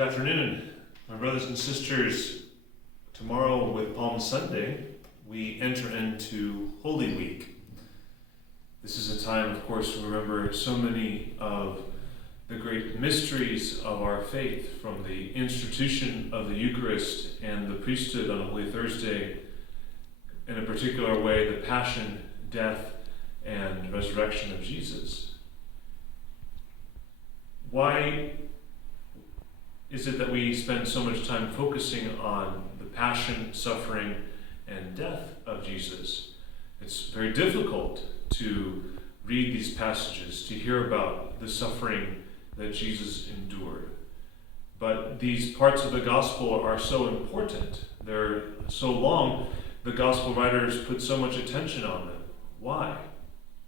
Good afternoon, my brothers and sisters. Tomorrow, with Palm Sunday, we enter into Holy Week. This is a time, of course, to remember so many of the great mysteries of our faith, from the institution of the Eucharist and the priesthood on Holy Thursday, in a particular way, the passion, death, and resurrection of Jesus. Why is it that we spend so much time focusing on the passion, suffering, and death of Jesus? It's very difficult to read these passages, to hear about the suffering that Jesus endured. But these parts of the gospel are so important. They're so long, the gospel writers put so much attention on them. Why?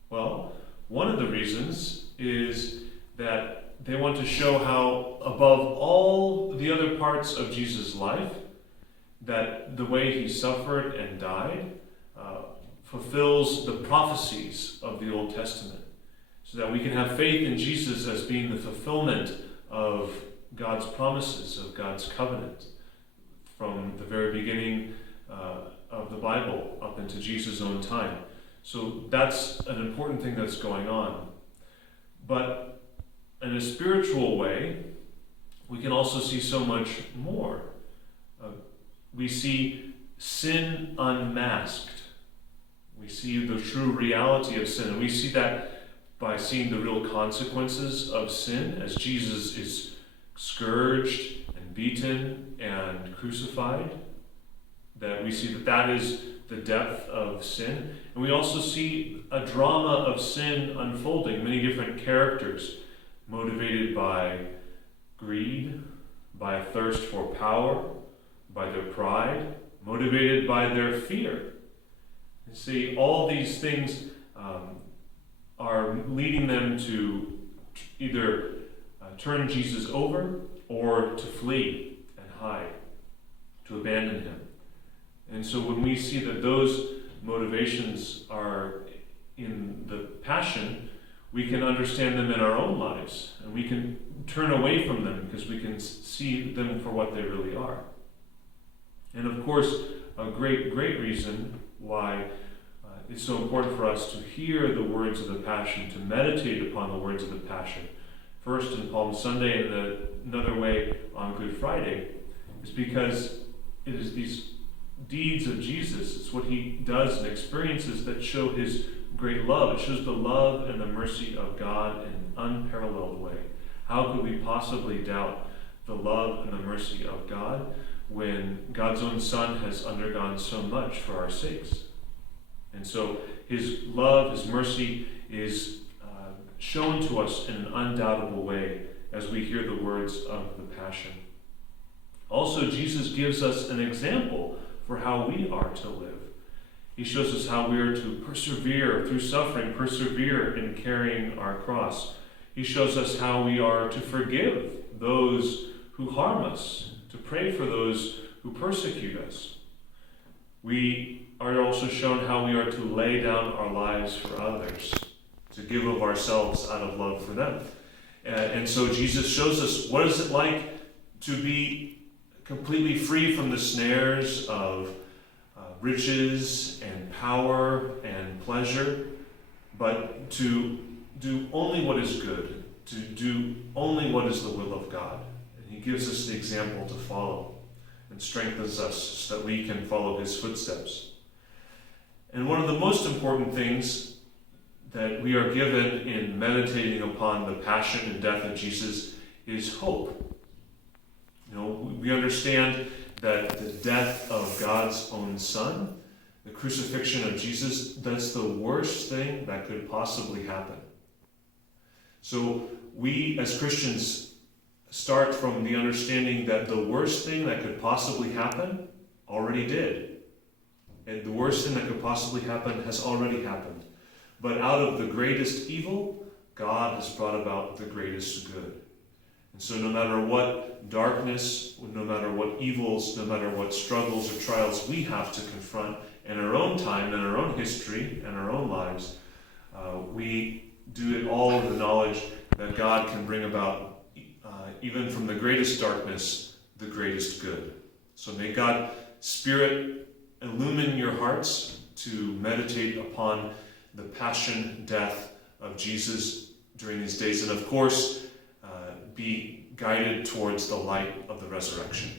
Well, one of the reasons is that they want to show how, above all the other parts of Jesus' life, that the way he suffered and died fulfills the prophecies of the Old Testament, so that we can have faith in Jesus as being the fulfillment of God's promises, of God's covenant, from the very beginning of the Bible up into Jesus' own time. So that's an important thing that's going on. But in a spiritual way, we can also see so much more. We see sin unmasked. We see the true reality of sin, and we see that by seeing the real consequences of sin as Jesus is scourged and beaten and crucified. That we see that is the depth of sin. And we also see a drama of sin unfolding, many different characters motivated by greed, by a thirst for power, by their pride, motivated by their fear. You see, all these things are leading them to either turn Jesus over or to flee and hide, to abandon him. And so when we see that those motivations are in the Passion, we can understand them in our own lives, and we can turn away from them because we can see them for what they really are. And of course, a great reason why it's so important for us to hear the words of the Passion, to meditate upon the words of the Passion, first in Palm Sunday and another way on Good Friday, is because it is these deeds of Jesus, it's what he does and experiences that show his great love. It shows the love and the mercy of God in an unparalleled way. How could we possibly doubt the love and the mercy of God when God's own Son has undergone so much for our sakes? And so his love, his mercy is shown to us in an undoubtable way as we hear the words of the Passion. Also, Jesus gives us an example for how we are to live. He shows us how we are to persevere through suffering, persevere in carrying our cross. He shows us how we are to forgive those who harm us, to pray for those who persecute us. We are also shown how we are to lay down our lives for others, to give of ourselves out of love for them. And so Jesus shows us what is it like to be completely free from the snares of riches and power and pleasure, but to do only what is good, to do only what is the will of God. And he gives us the example to follow and strengthens us so that we can follow his footsteps. And one of the most important things that we are given in meditating upon the passion and death of Jesus is hope. You know, we understand that the death of God's own Son, the crucifixion of Jesus, that's the worst thing that could possibly happen. So we as Christians start from the understanding that the worst thing that could possibly happen already did. And the worst thing that could possibly happen has already happened. But out of the greatest evil, God has brought about the greatest good. And so no matter what darkness, no matter what evils, no matter what struggles or trials we have to confront in our own time, in our own history, and our own lives, we do it all with the knowledge that God can bring about even from the greatest darkness, the greatest good. So may God, Spirit, illumine your hearts to meditate upon the passion, death of Jesus during these days, and of course, be guided towards the light of the resurrection.